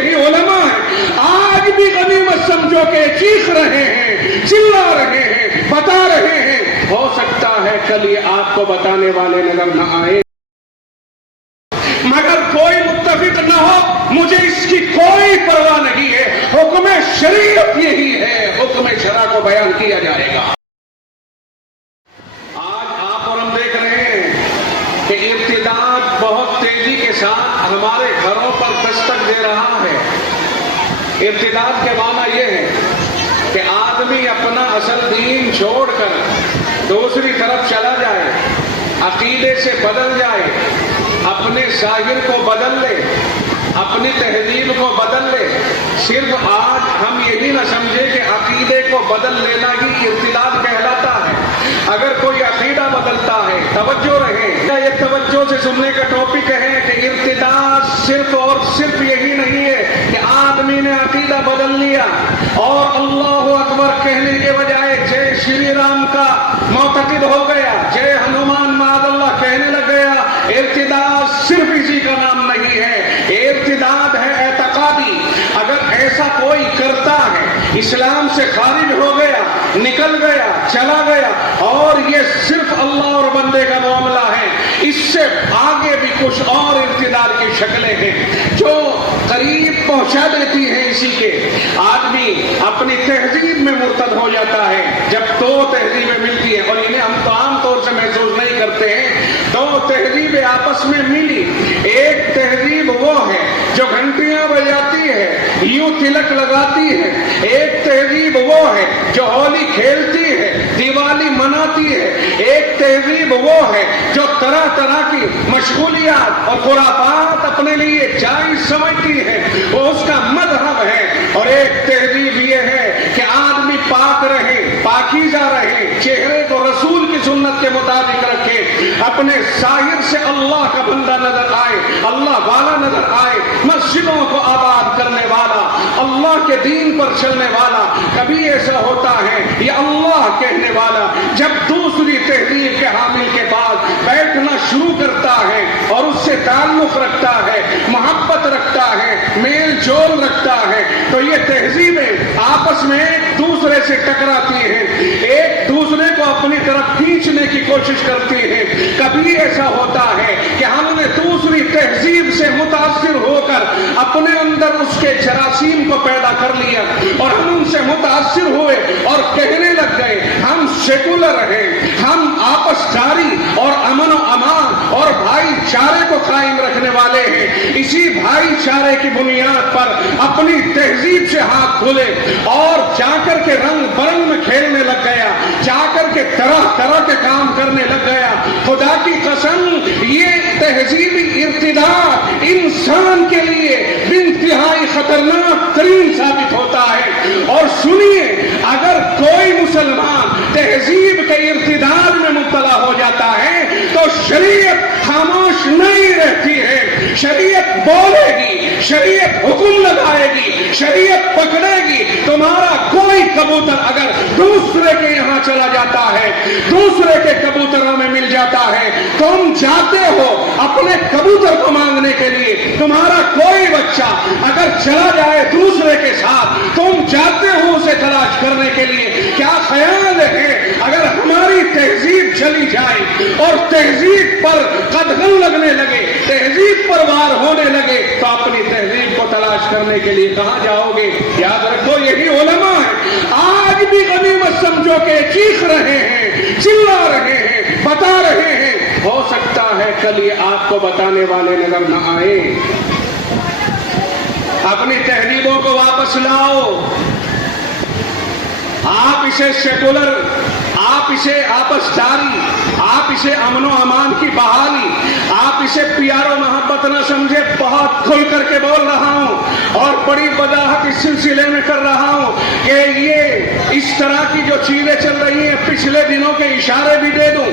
یہی علماء ہیں۔ آج بھی غنیمت سمجھو کہ چیخ رہے ہیں، چلا رہے ہیں، بتا رہے ہیں، ہو سکتا ہے کل یہ آپ کو بتانے والے نظر نہ آئے، مگر کوئی متفق نہ ہو، مجھے اس کی کوئی پرواہ نہیں ہے، حکم شریعت یہی ہے، حکم شرع کو بیان کیا جائے گا۔ آج آپ اور ہم دیکھ رہے ہیں کہ ارتداد بہت تیزی کے ساتھ ہمارے گھروں پر دستک دے رہا ہے۔ ارتداد کے معنی یہ ہے کہ آدمی اپنا اصل دین چھوڑ کر دوسری طرف چلا جائے، عقیدے سے بدل جائے، اپنے ظاہر کو بدل لے، اپنی تہذیب کو بدل لے۔ صرف آج ہم یہی نہ سمجھے کہ عقیدے کو بدل لینا ہی ارتداد کہلاتا ہے۔ اگر کوئی عقیدہ بدلتا ہے، توجہ رہے، یہ توجہ سے سننے کا ٹاپک ہے کہ ارتداد صرف اور صرف یہی نہیں ہے کہ آدمی نے عقیدہ بدل لیا اور اللہ اکبر کہنے کے بجائے جے شری رام کا معتقد ہو گیا، جے ہنومان معاذ اللہ کہنے لگ گیا۔ ارتداد صرف اسی کا نام نہیں ہے، ارتداد ہے اعتقادی۔ اگر ایسا کوئی کرتا ہے، اسلام سے خارج ہو گیا، نکل گیا، چلا گیا، اور یہ صرف اللہ اور بندے کا معاملہ ہے، اس سے آگے بھی کچھ اور ارتداد کی شکلیں ہیں جو قریب پہنچا دیتی ہیں اسی کے۔ آدمی اپنی تہذیب میں مرتد ہو جاتا ہے جب دو تہذیبیں ملتی ہیں، اور انہیں ہم تو عام طور سے محسوس نہیں کرتے ہیں۔ دو تہذیبیں آپس میں ملی، ایک تہذیب وہ ہے جو گھنٹیاں بجاتی ہے، یوں تلک لگاتی ہے، ایک تہذیب وہ ہے جو ہولی کھیلتی ہے، دیوالی مناتی ہے، ایک تہذیب وہ ہے جو طرح طرح کی مشغولیات اور خرافات اپنے لیے جائز سمجھتی ہے، وہ اس کا مذہب ہے۔ اور ایک تہذیب یہ ہے کہ آدمی پاک رہے، پاکیزہ رہے، چہرے کو رسول کی سنت کے مطابق رکھے، اپنے ظاہر سے اللہ کا بندہ نظر آئے، اللہ والا نظر آئے، مسجدوں کو آباد کرنے والا، اللہ کے دین پر چلنے والا۔ کبھی ایسا ہوتا ہے یہ اللہ کہنے والا جب دوسری تہذیب کے حامل کے پاس بیٹھنا شروع کرتا ہے اور اس سے تعلق رکھتا ہے، محبت رکھتا ہے، میل جول رکھتا ہے، تو یہ تہذیبیں آپس میں ایک دوسرے سے ٹکراتی ہیں، ایک دوسرے کو اپنی طرف کھینچنے کی کوشش کرتی ہیں۔ کبھی ایسا ہوتا ہے کہ ہم نے دوسری تہذیب سے متاثر ہو کر اپنے اندر اس کے جراثیم کو پیدا کر لیا، اور ہم ان سے متاثر ہوئے اور کہنے لگ گئے ہم سیکولر ہیں، ہم آپس جاری اور امن و امان اور بھائی چارے کو قائم رکھنے والے ہیں۔ اسی بھائی چارے کی بنیاد پر اپنی تہذیب سے ہاتھ دھلے اور جا کر کے رنگ برنگ میں کھیلنے لگ گیا، جا کر کے طرح طرح کے کام کرنے لگ گیا۔ خدا کی قسم یہ تہذیبی ارتداد انسان کے لیے انتہائی خطرناک ترین ثابت ہوتا ہے۔ اور سنیے، اگر کوئی مسلمان تہذیب کے ارتداد میں مبتلا ہو جاتا ہے تو شریعت خاموش نہیں رہتی ہے، شریعت بولے گی، شریعت حکم لگائے گی، شریعت پکڑے گی۔ تمہارا کوئی کبوتر اگر دوسرے کے یہاں چلا جاتا ہے، دوسرے کے کبوتروں میں مل جاتا ہے، تم جاتے ہو اپنے کبوتر کو مانگنے کے لیے، تمہارا کوئی بچہ اگر چلا جائے دوسرے کے ساتھ، تم جاتے ہو اسے تلاش کرنے کے لیے۔ کیا خیال ہے اگر ہماری تہذیب چلی جائے اور تہذیب پر قدغن لگنے لگے، تہذیب پر وار ہونے لگے، تو اپنی تہذیب کو تلاش کرنے کے لیے کہاں جاؤ گے؟ یاد رکھو یہی علماء ہیں، آج بھی غنیمت سمجھو کہ چیخ رہے ہیں، چلا رہے ہیں، بتا رہے ہیں، ہو سکتا ہے کل یہ آپ کو بتانے والے نظر نہ آئے۔ اپنی تہذیبوں کو واپس لاؤ۔ آپ اسے سیکولر، آپ اسے آپس جاری، آپ اسے امن و امان کی بحالی، آپ اسے پیار و محبت نہ سمجھے۔ بہت کھل کر کے بول رہا ہوں اور بڑی وضاحت اس سلسلے میں کر رہا ہوں کہ یہ اس طرح کی جو چیزیں چل رہی ہیں، پچھلے دنوں کے اشارے بھی دے دوں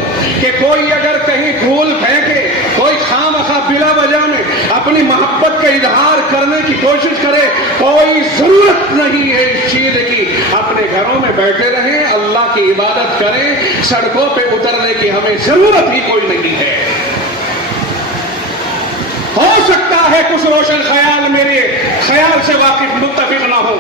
کہ کوئی اگر کہیں پھول پھینکے، کوئی خامخواہ بلا وجہ میں اپنی محبت کا اظہار کرنے کی کوشش کرے، کوئی ضرورت نہیں ہے اس چیز کی۔ اپنے گھروں میں بیٹھے رہیں، اللہ کی عبادت کریں، سڑکوں پہ اترنے کی ہمیں ضرورت ہی کوئی نہیں ہے۔ ہو سکتا ہے کچھ روشن خیال میرے خیال سے واقف متفق نہ ہو،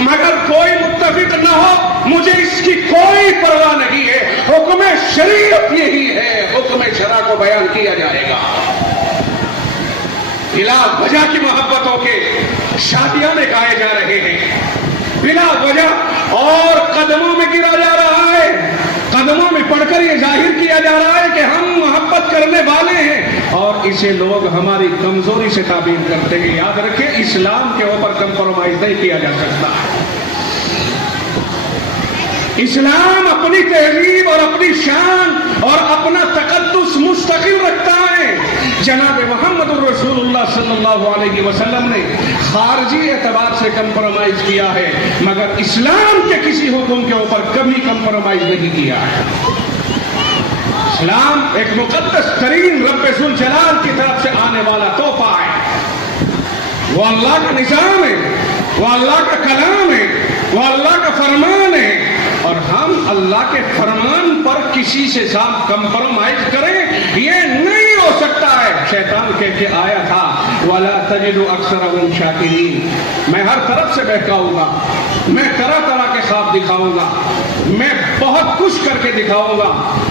مگر کوئی متفق نہ ہو، مجھے اس کی کوئی پرواہ نہیں ہے، حکم شریعت یہی ہے، حکم شرع کو بیان کیا جائے گا۔ بلا وجہ کی محبتوں کے شادیاں نکائے جا رہے ہیں، بلا وجہ، اور قدموں میں گرا جا رہا ہے، قدموں میں پڑھ کر یہ ظاہر کیا جا رہا ہے کہ ہم محبت کرنے والے ہیں، اور اسے لوگ ہماری کمزوری سے تعبیر کرتے ہیں۔ یاد رکھیں، اسلام کے اوپر کمپرومائز نہیں کیا جا سکتا۔ اسلام اپنی تہذیب اور اپنی شان اور اپنا تقدس مستقل رکھتا ہے۔ جناب محمد الرسول اللہ صلی اللہ علیہ وسلم نے خارجی اعتبار سے کمپرومائز کیا ہے، مگر اسلام کے کسی حکم کے اوپر کبھی کمپرومائز نہیں کیا ہے۔ اسلام ایک مقدس ترین رب ذوالجلال کی طرف سے آنے والا تحفہ ہے، وہ اللہ کا نظام ہے، وہ اللہ کا کلام ہے، وہ اللہ کا فرمان ہے، اور ہم اللہ کے فرمان پر کسی سے کمپرومائز کریں یہ نہیں ہو سکتا ہے۔ شیطان کہہ کے آیا تھا وَلَا تَجِدُ أَكْثَرَهُمْ شَاكِرِينَ، میں ہر طرف سے بہکاؤں گا، میں طرح طرح کے خواب دکھاؤں گا، میں بہت کچھ کر کے دکھاؤں گا،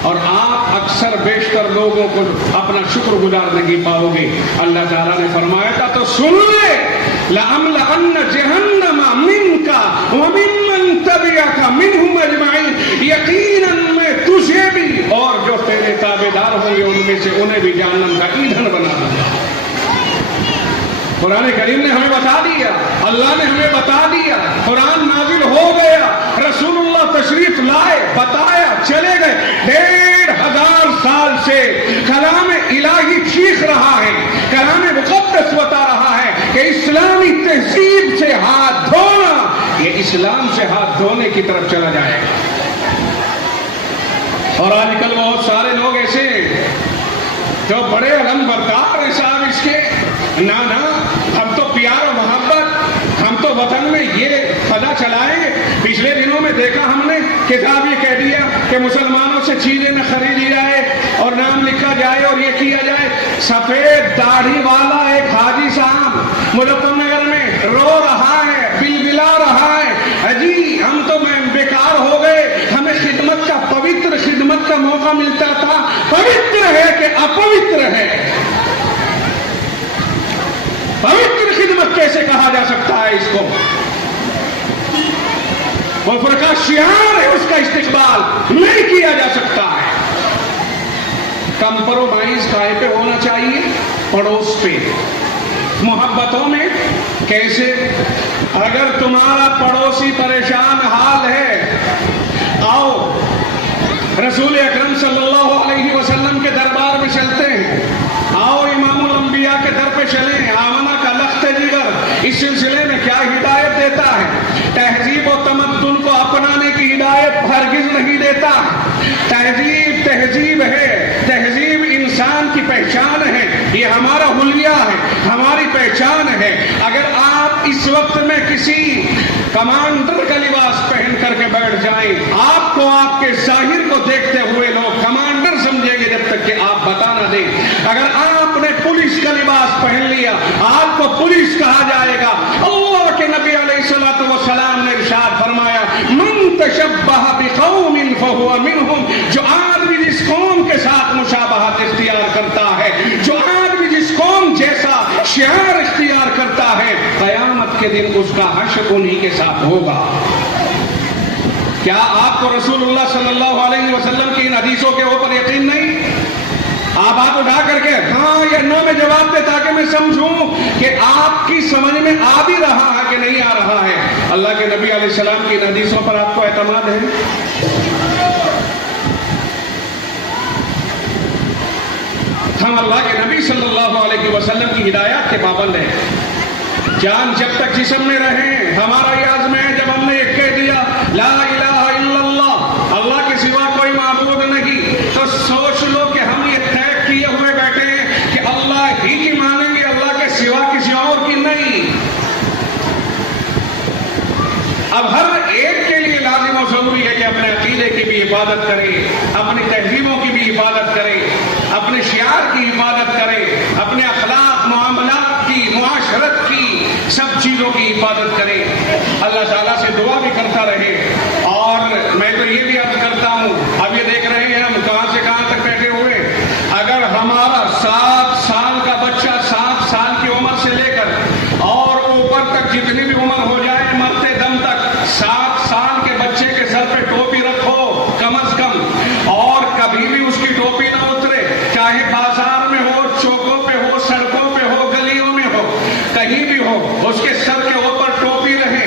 اور آپ اکثر بیشتر لوگوں کو اپنا شکر گزار نہیں پاؤ گے۔ اللہ تعالیٰ نے فرمایا تھا تو سن لے، لَأَمْلَأَنَّ جَهَنَّمَ مِنْكَ وَمِمَّنْ تَبِعَكَ مِنْهُمْ أَجْمَعِينَ، یقیناً میں تجھے بھی اور جو تیرے تابعدار ہوں گے ان میں سے انہیں بھی جہنم کا ایندھن بنا دوں گا۔ قرآن کریم نے ہمیں بتا دیا، اللہ نے ہمیں بتا دیا، قرآن نازل ہو گیا، رسول اللہ تشریف لائے، بتایا، چلے گئے۔ 1500 سال سے کلام الہی چیخ رہا ہے، کلام مقدس بتا رہا ہے کہ اسلامی تہذیب سے ہاتھ دھونا، یہ اسلام سے ہاتھ دھونے کی طرف چلا جائے گا۔ اور آج کل بہت سارے لوگ ایسے ہیں جو بڑے علم بردار ہیں صاحب اس کے، نہ ہم تو پیار و محبت، ہم تو وطن میں یہ فضا چلائیں گے۔ پچھلے دنوں میں دیکھا ہم نے کتاب یہ کہہ دیا کہ مسلمانوں سے چیزیں نہ خریدی جائے اور نام لکھا جائے اور یہ کیا جائے۔ سفید داڑھی والا ایک حاجی صاحب مظفر نگر میں رو رہا ہے، بلبلا رہا ہے، جی ہم تو بیکار ہو گئے، ہمیں خدمت کا پوتر خدمت کا موقع ملتا تھا۔ پوتر ہے کہ اپوتر ہے؟ پوتر خدمت کیسے کہا جا سکتا ہے اس کو؟ کفر کا شعار ہے، اس کا استقبال نہیں کیا جا سکتا ہے۔ کمپرومائز کائے پہ ہونا چاہیے؟ پڑوس پہ، محبتوں میں۔ کیسے؟ اگر تمہارا پڑوسی پریشان حال ہے، آؤ رسول اکرم صلی اللہ علیہ وسلم کے دربار میں چلتے ہیں، آؤ امام الانبیاء کے در پہ چلیں۔ آمنہ کا لخت جگر اس سلسلے میں کیا ہدایت دیتا ہے؟ تہذیب و تمدن کو اپنانے کی ہدایت ہرگز نہیں دیتا۔ تہذیب تہذیب ہے، تہذیب انسان کی پہچان ہے، یہ ہمارا حلیہ ہے، ہماری پہچان ہے۔ اگر آپ اس وقت میں کسی کمانڈر کا لباس پہن کر کے بیٹھ جائیں، آپ کو آپ کے ظاہر کو دیکھتے ہوئے لوگ کمانڈر سمجھیں گے جب تک کہ آپ بتا نہ دیں۔ اگر آپ نے پولیس کا لباس پہن لیا، آپ کو پولیس کہا جائے گا۔ اللہ کے نبی علیہ الصلوۃ والسلام نے ارشاد فرمایا من تشبہ بقوم فہو منہم، جو آدمی جس قوم کے ساتھ مشابہت اختیار کرتا ہے، جو آدمی جس قوم جیسا شعار اختیار کرتا ہے، قیامت کے دن اس کا حشر انہی کے ساتھ ہوگا۔ کیا آپ کو رسول اللہ صلی اللہ علیہ وسلم کی ان حدیثوں کے اوپر یقین نہیں؟ آپ ہاتھ اٹھا کر کے ہاں یا نو میں جواب دے تاکہ میں سمجھوں کہ آپ کی سمجھ میں آ بھی رہا ہے کہ نہیں آ رہا ہے۔ اللہ کے نبی علیہ السلام کی ان حدیثوں پر آپ کو اعتماد ہے؟ ہم اللہ کے نبی صلی اللہ علیہ وسلم کی ہدایات کے پابند ہیں۔ جان جب تک جسم میں رہیں، ہمارا یہ عزم ہے، جب ہم نے یہ کہہ دیا لا الہ الا اللہ، اللہ کے سوا کوئی معبود نہیں، تو سوچ لو کہ ہم یہ طے کیے ہوئے بیٹھے ہیں کہ اللہ ہی کی مانیں گے، اللہ کے سوا کسی اور کی نہیں۔ اب ہر ایک کے لیے لازم و ضروری ہے کہ اپنے عقیدے کی بھی حفاظت کرے، اپنی تہذیبوں کی بھی حفاظت کرے، اپنے شعار کی حفاظت کرے، اپنے اخلاق، معاملات کی، معاشرت کی، سب چیزوں کی حفاظت کرے، اللہ تعالیٰ سے دعا بھی کرتا رہے۔ اور میں تو یہ بھی عرض کرتا ہوں، اب یہ دیکھ رہے ہیں ہم کہاں سے کہاں تک بیٹھے ہوئے، اگر ہمارا 7 سال کا بچہ 7 سال کی عمر سے لے کر اور اوپر تک جتنی بھی عمر ہو جائے مرتے دم تک 7 سال کے بچے کے سر پہ ٹوپی رکھو کم از کم، اور کبھی بھی اس کی ٹوپی نہ اترے، چاہے بازار میں ہو، چوکوں پہ ہو، سڑکوں پہ ہو، گلیوں میں ہو، کہیں بھی ہو، اس کے سر کے اوپر ٹوپی رہے۔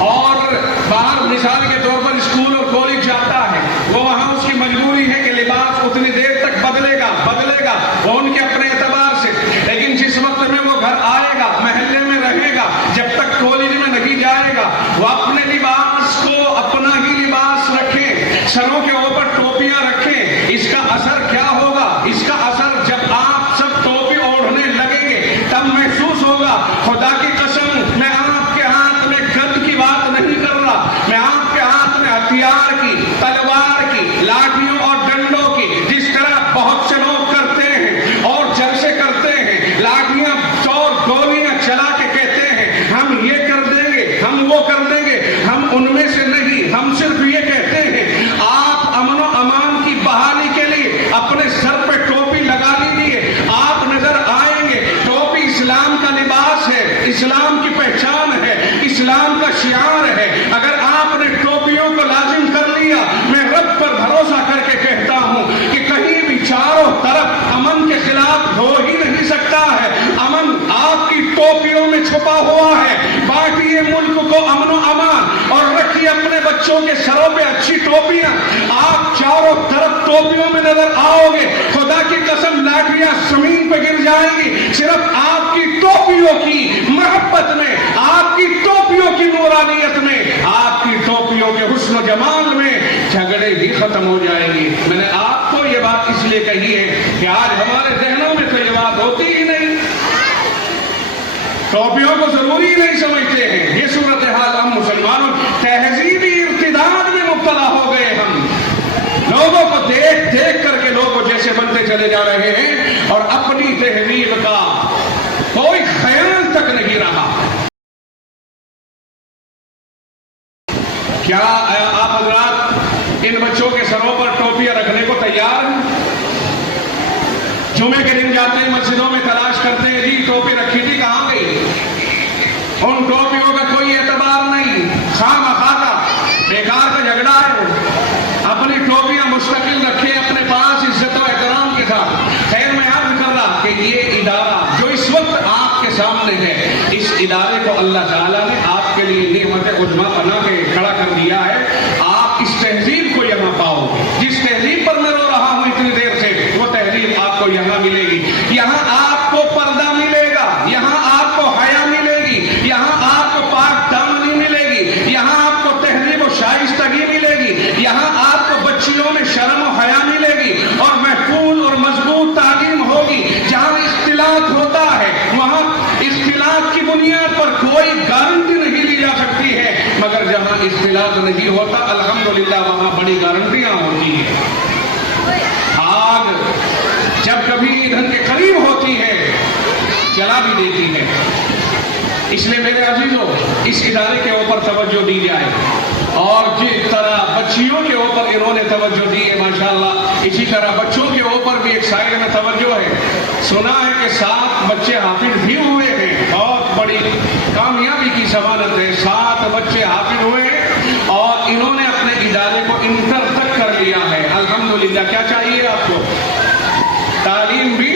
اور باہر مثال کے طور پر اسکول اور کالج جاتا ہے، وہ وہاں اس کی مجبوری ہے کہ لباس اتنی دیر تک بدلے گا وہ ان کے اپنے اعتبار سے، لیکن جس وقت میں وہ گھر آئے گا، محلے میں رہے گا، جب تک کالج میں نہیں جائے گا، وہ اپنے لباس کو اپنا ہی لباس رکھے، سروں کے اوپر ٹوپیاں رکھیں۔ اس کا اثر کیا ہوگا؟ اس کا اثر جب آپ سب ٹوپی اوڑھنے لگیں گے تب محسوس ہوگا۔ خدا کی قسم، میں آپ کے ہاتھ میں گن کی بات نہیں کر رہا، میں آپ کے ہاتھ میں ہتھیار کی، تلوار کی، لاٹھیوں اور ڈنڈوں کی، جس طرح بہت سے لوگ کرتے ہیں اور جلسے کرتے ہیں، لاٹھیاں اور گولیاں چلا کے کہتے ہیں ہم یہ کر دیں گے، ہم وہ کر دیں گے، ہم ان میں سے نہیں، ہم صرف یہ کہتے ہیں آپ امن و امان کی بحالی کے لیے اپنے سر پہ ٹوپی لگا لیجیے، آپ نظر آئیں گے۔ ٹوپی اسلام کا لباس ہے، اسلام کی پہچان ہے، اسلام کا شعار ہے۔ اگر آپ نے ٹوپیوں کو لازم کر لیا، میں رب پر بھروسہ کر کے کہتا ہوں کہ کہیں بھی چاروں طرف امن کے خلاف ہو ہی نہیں سکتا ہے۔ امن آپ کی ٹوپیوں میں چھپا ہوا ہے۔ بانٹیے ملک کو امن و امان اور رکھیے اپنے بچوں کے سروں پہ اچھی ٹوپیاں۔ آپ چاروں طرف ٹوپیوں میں نظر آؤ گے، خدا کی قسم لاٹھیاں زمین پہ گر جائیں گی، صرف آپ کی ٹوپیوں کی محبت میں، آپ کی ٹوپیوں کی نورانیت میں، آپ کی ٹوپیوں کے حسن و جمال میں جھگڑے بھی ختم ہو جائیں گے۔ میں نے آپ کو یہ بات اس لیے کہی ہے کہ آج ہمارے ذہنوں میں تو یہ بات ہوتی ہی نہیں، ٹوپیوں کو ضروری نہیں سمجھتے ہیں۔ یہ صورتحال ہم مسلمانوں تہذیبی ارتداد میں مبتلا ہو گئے، ہم لوگوں کو دیکھ دیکھ کر کے لوگوں جیسے بنتے چلے جا رہے ہیں اور اپنی تہذیب کا کوئی خیال تک نہیں رہا۔ کیا آپ حضرات ان بچوں کے سروں پر ٹوپیاں رکھنے کو تیار ہیں؟ جمعے کے دن جاتے ہیں مسجدوں میں، تلاش کرتے ہیں جی ٹوپی رکھی تھی کہاں گئی؟ ان ٹوپیوں کا کوئی اعتبار نہیں، خواہ مخواہ کا بیکار کا جھگڑا ہے۔ اپنی ٹوپیاں مستقل رکھے اپنے پاس عزت و احترام کے ساتھ۔ خیر میں عرض کر رہا کہ یہ ادارہ جو اس وقت آپ کے سامنے ہے، اس ادارے کو اللہ تعالیٰ نے آپ کے لیے نعمت عظمیٰ بنا کے کھڑا کر دیا ہے۔ آپ اس تہذیب کو یہاں پاؤ گے، جس تہذیب پر میں رو رہا ہوں اتنی دیر سے، وہ تہذیب آپ کو یہاں ملے گی۔ یہاں آپ کو پردہ ملے گا، یہاں آپ کو حیا ملے گی، یہاں آپ کو پاک دامنی ملے گی، یہاں آپ کو تہذیب و شائستگی ملے گی، یہاں آپ کو بچیوں میں شرم و حیا ملے گی اور محفوظ اور مضبوط تعلیم ہوگی۔ جہاں اختلاط ہوتا ہے وہاں اختلاط کی بنیاد پر کوئی گارنٹی نہیں لی جا سکتی ہے، مگر جہاں اختلاط نہیں ہوتا الحمدللہ وہاں بڑی گارنٹیاں ہوتی ہیں۔ آگ جب کبھی ایندھن کے قریب ہوتی ہے جلا بھی دیتی ہے۔ اس لیے میرے عزیزوں اس ادارے کے اوپر توجہ دی جائے، اور جس طرح بچیوں کے اوپر انہوں نے توجہ دی ہے ماشاءاللہ، اسی طرح بچوں کے اوپر بھی ایک سائڈ میں توجہ ہے۔ سنا ہے کہ 7 بچے حافظ بھی ہوئے ہیں، بہت بڑی کامیابی کی ضمانت ہے۔ 7 بچے حافظ ہوئے ہیں اور انہوں نے اپنے ادارے کو انٹر تک کر لیا ہے۔ الحمدللہ کیا چاہیے آپ کو؟ تعلیم بھی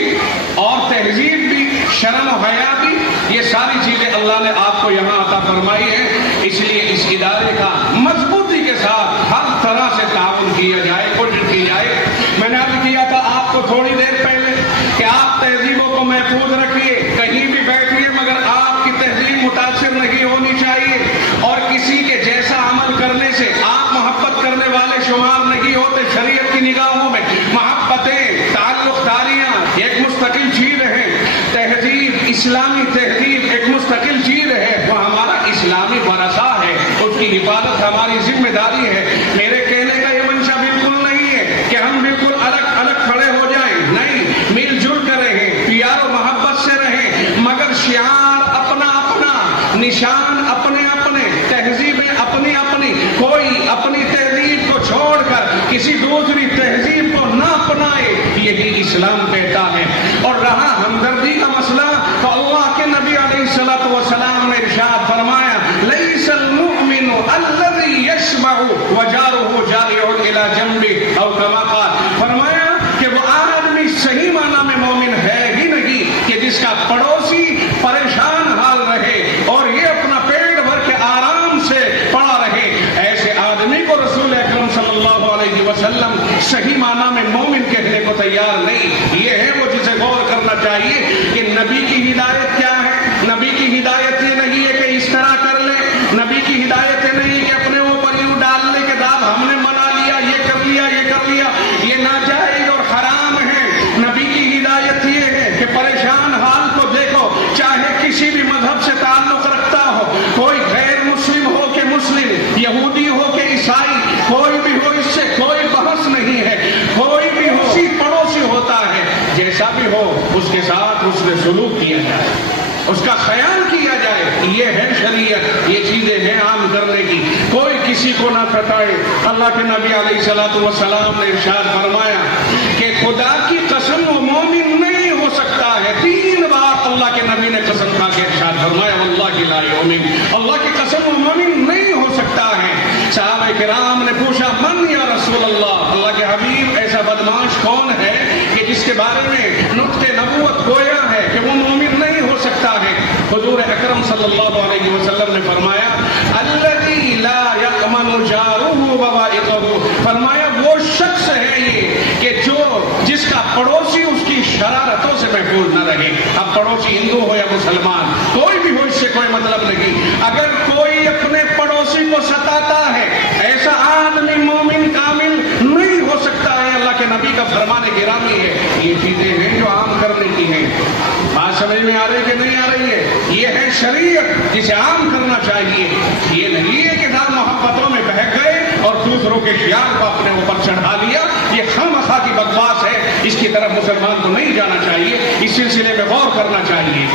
اور تہذیب بھی، شرم و حیا بھی، یہ ساری چیزیں اللہ نے آپ کو یہاں عطا فرمائی ہے۔ اس لیے اس ادارے کا مضبوطی کے ساتھ ہر طرح سے تعاون کیا جائے، کوشش کی جائے۔ میں نے عرض کیا تھا آپ کو تھوڑی دیر پہلے کہ آپ تہذیبوں کو محفوظ رکھیے، کہیں بھی بیٹھیے مگر آپ کی تہذیب متاثر نہیں ہونی چاہیے، اور کسی کے جیسا عمل کرنے سے آپ محبت کرنے والے شمار نہیں ہوتے۔ شریعت کی نگاہوں میں محبتیں، تعلق داریاں ایک مستقل چیز ہے، تہذیب، اسلامی تہذیب ایک مستقل چیز ہے، وہ ہمارا اسلامی ورثہ ہے، اس کی حفاظت ہماری ذمہ داری ہے۔ میرے کہنے کا یہ منشا بالکل نہیں ہے کہ ہم بالکل الگ الگ کھڑے ہو جائیں، نہیں، مل جل کر رہیں، پیار و محبت سے رہیں، مگر شعار اپنا اپنا، نشان اپنے اپنے، تہذیبیں اپنی اپنی، کوئی اپنی تہذیب کو چھوڑ کر کسی دوسری تہذیب کو نہ اپنائے، یہی اسلام کہتا ہے۔ اور رہا ہمدردی کا مسئلہ تو اللہ کے نبی علیہ الصلوۃ والسلام نے ارشاد فرمایا لیس المؤمن الذی یشبع وجارہ جائع الی جنبہ، او کما قال، فرمایا کہ وہ آدمی صحیح معنی میں مومن ہے ہی نہیں کہ جس کا پڑوسی پریشان حال رہے اور یہ اپنا پیٹ بھر کے آرام سے پڑا رہے۔ ایسے آدمی کو رسول اکرم صلی اللہ علیہ وسلم صحیح معنی میں مومن کہنے کو تیار نہیں۔ یہ ہے وہ جسے غور کرنا چاہیے کہ نبی کی ہدایت کیا ہے۔ نبی کی ہدایت یہ نہیں ہے کہ اس طرح کر لے، نبی کی ہدایت یہ نہیں کہ اپنے اوپر یوں ڈال لے کہ داد ہم نے منا لیا، یہ کر لیا، یہ کر لیا، یہ ناجائز اور حرام ہے۔ نبی کی ہدایت یہ ہے کہ پریشان حال کو دیکھو، چاہے کسی بھی مذہب سے تعلق رکھتا ہو، کوئی غیر مسلم ہو کہ مسلم، یہودی ہو کہ عیسائی، کوئی بھی ہو، اس سے کوئی بحث نہیں ہے۔ کوئی بھی ہو، اسی پڑوسی ہوتا ہے، جیسا بھی ہو اس کے ساتھ اس نے سلوک کیا جائے، اس کا خیال کیا جائے۔ یہ ہے شریعت، یہ چیزیں ہیں عام کرنے کی۔ کوئی کسی کو نہ ستائے۔ اللہ کے نبی علیہ الصلوۃ والسلام نے ارشاد فرمایا کہ خدا کی قسم وہ مومن نہیں ہو سکتا ہے۔ 3 بار اللہ کے نبی نے قسم کھا کے ارشاد فرمایا واللہ لا یؤمن، اللہ کی قسم وہ مومن نہیں ہو سکتا ہے۔ صحابہ کرام نے پوچھا من یا رسول اللہ، اللہ کے حبیب ایسا بدماش کون ہے کہ جس کے بارے میں نطق نبوت گویا ہے کہ وہ مومن نہیں ہو سکتا ہے؟ حضور اکرم صلی اللہ علیہ وسلم نے فرمایا الذی لا یأمن جارہ بوائقہ، فرمایا وہ شخص ہے یہ کہ جس کا پڑوسی اس کی شرارتوں سے محفوظ نہ رہے۔ اب پڑوسی ہندو ہو یا مسلمان، کوئی بھی ہو، اس سے کوئی مطلب نہیں۔ اگر کوئی اپنے پڑوسی کو ستاتا ہے، ایسا آدمی مومن کامل نہیں ہو سکتا ہے۔ اللہ کے نبی کا فرمان گرامی ہے۔ یہ چیزیں ہیں جو عام کرنے کی ہیں۔ بات سمجھ میں آ رہی کہ نہیں آ رہی ہے؟ یہ ہے شریعت، جسے عام کرنا چاہیے۔ یہ نہیں ہے کہ دار محبتوں میں بہہ گئے اور دوسروں کے خیال کو اپنے اوپر چڑھا لیا۔ یہ خامخواہ کی بکواس ہے، اس کی طرف مسلمان کو نہیں جانا چاہیے، اس سلسلے میں غور کرنا چاہیے۔